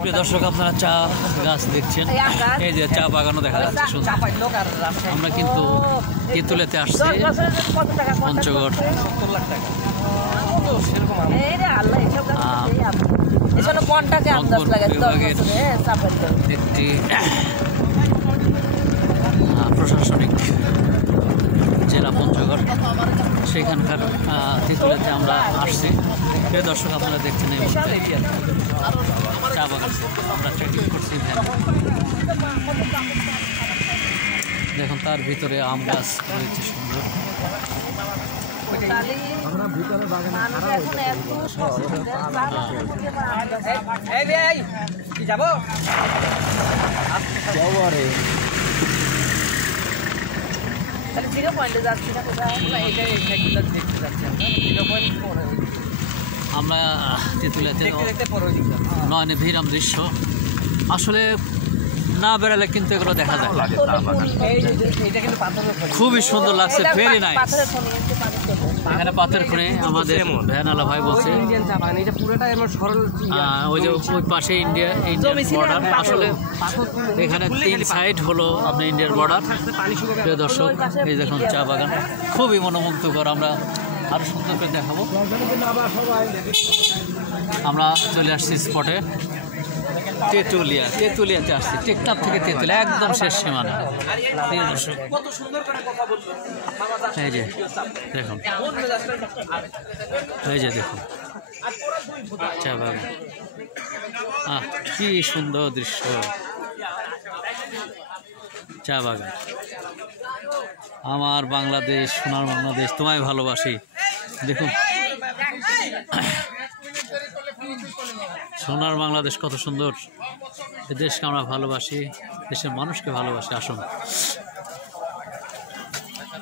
প্রিয় দর্শক, আপনারা চা গাছ দেখছেন, এই যে চা বাগানও দেখা যাচ্ছে সুন্দর। আমরা কিন্তু তেঁতুলিয়াতে আসছি, পঞ্চগড়। একটি প্রশাসনিক জেলা পঞ্চগড়, সেখানকার তেঁতুলিয়াতে আমরা আসছি। প্রিয় দর্শক, আপনারা দেখছেন এই চা বাগান আমরা ট্রেকিং করছি। দেখুন তার ভিতরে আম গাছ রয়েছে সুন্দর। আমরা তেঁতুলিয়াতে নয়নে ভিড়াম দৃশ্য, আসলে না বেড়ালে কিন্তু এগুলো দেখা যায়। খুবই সুন্দর লাগছে, ভেরি নাইস। এখানে পাথর খনি, আমাদের ভ্যানালা ভাই বলছে ওই যে ওই পাশে ইন্ডিয়ান বর্ডার। আসলে এখানে 3 সাইড হলো আপনার ইন্ডিয়ার বর্ডার। প্রিয় দর্শক, এই দেখুন চা বাগান খুবই মনোমুগ্ধকর। আমরা আরো সুন্দর করে দেখাবো। আমরা চলে আসছি স্পটে, তেঁতুলিয়াতে আসছি, টেকনাফ থেকে তেঁতুলিয়া একদম শেষ সীমানা। এই যে দেখুন, এই যে দেখুন চা বাগান, কি সুন্দর দৃশ্য। চা বাগান, আমার বাংলাদেশ, সোনার বাংলাদেশ, তোমায় ভালোবাসি। দেখুন সোনার বাংলাদেশ কত সুন্দর। এ দেশকে আমরা ভালোবাসি, দেশের মানুষকে ভালোবাসি। আসুন,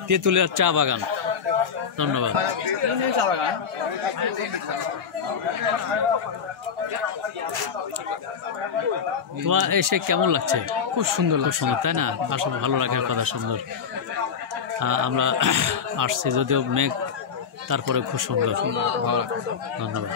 তেঁতুলিয়ার চা বাগান। ধন্যবাদ। তোমার এসে কেমন লাগছে? খুব সুন্দর, খুব সুন্দর, তাই না? আসলে ভালো লাগার কথা, সুন্দর। আমরা আসছি যদিও মেঘ, তারপরে খুব সুন্দর। ধন্যবাদ।